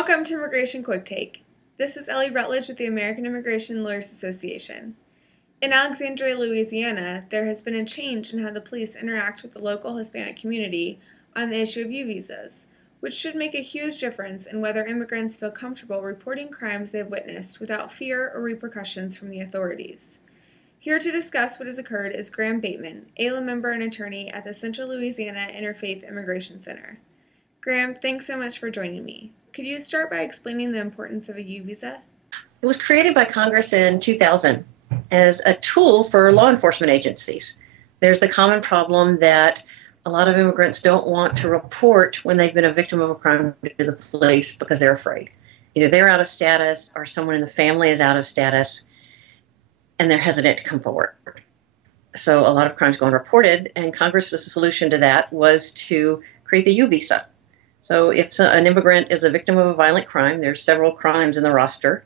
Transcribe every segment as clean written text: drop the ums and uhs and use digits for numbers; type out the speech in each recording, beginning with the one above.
Welcome to Immigration Quicktake. This is Ellie Rutledge with the American Immigration Lawyers Association. In Alexandria, Louisiana, there has been a change in how the police interact with the local Hispanic community on the issue of U-visas, which should make a huge difference in whether immigrants feel comfortable reporting crimes they have witnessed without fear or repercussions from the authorities. Here to discuss what has occurred is Graham Bateman, AILA member and attorney at the Central Louisiana Interfaith Immigration Center. Graham, thanks so much for joining me. Could you start by explaining the importance of a U-visa? It was created by Congress in 2000 as a tool for law enforcement agencies. There's the common problem that a lot of immigrants don't want to report when they've been a victim of a crime to the police because they're afraid. Either they're out of status or someone in the family is out of status and they're hesitant to come forward. So a lot of crimes go unreported, and Congress's solution to that was to create the U-visa. So if an immigrant is a victim of a violent crime, there's several crimes in the roster,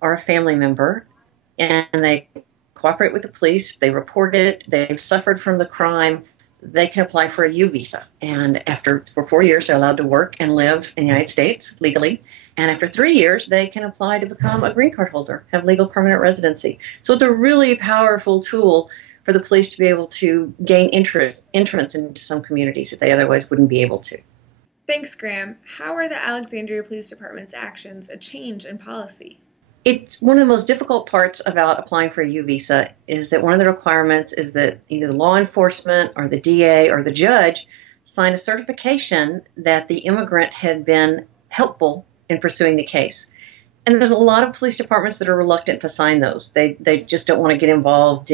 or a family member, and they cooperate with the police, they report it, they've suffered from the crime, they can apply for a U-visa. And for 4 years, they're allowed to work and live in the United States legally. And after 3 years, they can apply to become a green card holder, have legal permanent residency. So it's a really powerful tool for the police to be able to gain entrance into some communities that they otherwise wouldn't be able to. Thanks, Graham. How are the Alexandria Police Department's actions a change in policy? It's one of the most difficult parts about applying for a U-visa is that one of the requirements is that either the law enforcement or the DA or the judge sign a certification that the immigrant had been helpful in pursuing the case. And there's a lot of police departments that are reluctant to sign those. They just don't want to get involved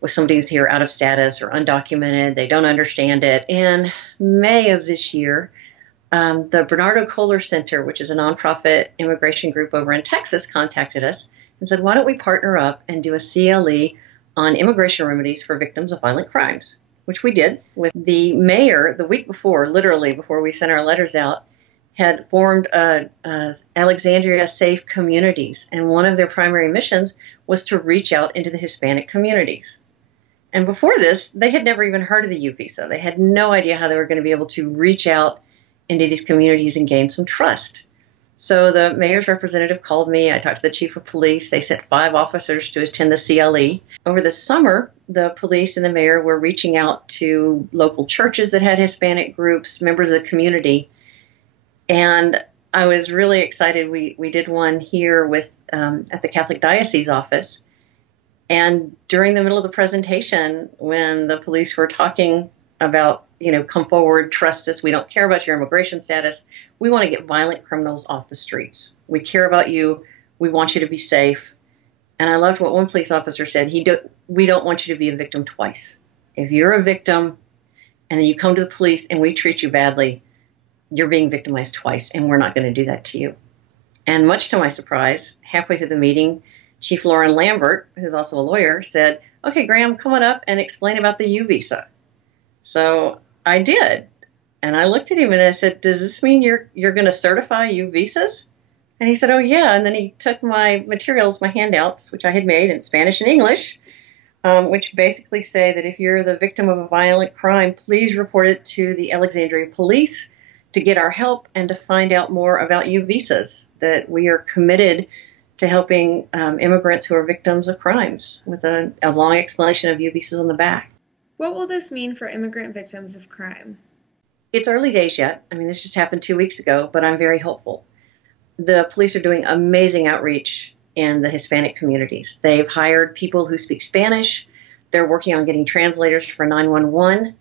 with somebody who's here out of status or undocumented. They don't understand it. In May of this year, the Bernardo Kohler Center, which is a nonprofit immigration group over in Texas, contacted us and said, why don't we partner up and do a CLE on immigration remedies for victims of violent crimes, which we did. With the mayor, the week before, literally before we sent our letters out, had formed Alexandria Safe Communities, and one of their primary missions was to reach out into the Hispanic communities. And before this, they had never even heard of the U-visa. They had no idea how they were going to be able to reach out into these communities and gain some trust. So the mayor's representative called me. I talked to the chief of police. They sent 5 officers to attend the CLE. Over the summer, the police and the mayor were reaching out to local churches that had Hispanic groups, members of the community. And I was really excited. We did one here at the Catholic Diocese office. And during the middle of the presentation, when the police were talking about, come forward, trust us, we don't care about your immigration status, we want to get violent criminals off the streets. We care about you. We want you to be safe. And I loved what one police officer said. We don't want you to be a victim twice. If you're a victim and then you come to the police and we treat you badly, you're being victimized twice, and we're not going to do that to you. And much to my surprise, halfway through the meeting, Chief Lauren Lambert, who's also a lawyer, said, okay, Graham, come on up and explain about the U-visa. So I did. And I looked at him and I said, does this mean you're going to certify U-visas? And he said, oh, yeah. And then he took my materials, my handouts, which I had made in Spanish and English, which basically say that if you're the victim of a violent crime, please report it to the Alexandria Police to get our help and to find out more about U-visas, that we are committed to helping immigrants who are victims of crimes, with a long explanation of U-visas on the back. What will this mean for immigrant victims of crime? It's early days yet. I mean, this just happened 2 weeks ago, but I'm very hopeful. The police are doing amazing outreach in the Hispanic communities. They've hired people who speak Spanish. They're working on getting translators for 911.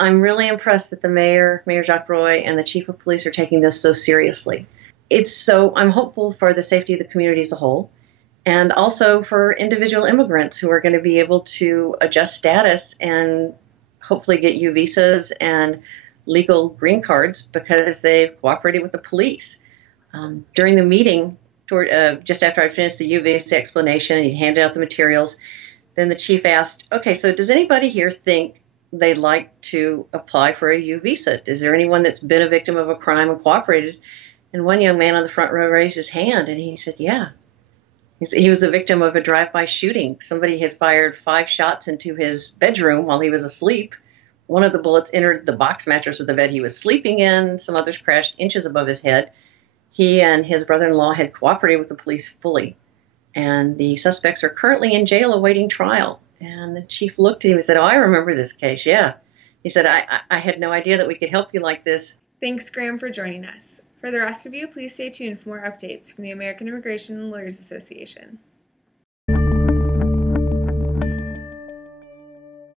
I'm really impressed that the Mayor Jacques Roy, and the Chief of Police are taking this so seriously. I'm hopeful for the safety of the community as a whole, and also for individual immigrants who are going to be able to adjust status and hopefully get U-visas and legal green cards because they've cooperated with the police. During the meeting, just after I finished the U-visa explanation and he handed out the materials, then the chief asked, okay, so does anybody here think they'd like to apply for a U-visa? Is there anyone that's been a victim of a crime and cooperated? And one young man on the front row raised his hand and he said, yeah. He was a victim of a drive-by shooting. Somebody had fired 5 shots into his bedroom while he was asleep. One of the bullets entered the box mattress of the bed he was sleeping in. Some others crashed inches above his head. He and his brother-in-law had cooperated with the police fully, and the suspects are currently in jail awaiting trial. And the chief looked at him and said, "Oh, I remember this case, yeah." He said, I had no idea that we could help you like this. Thanks, Graham, for joining us. For the rest of you, please stay tuned for more updates from the American Immigration Lawyers Association.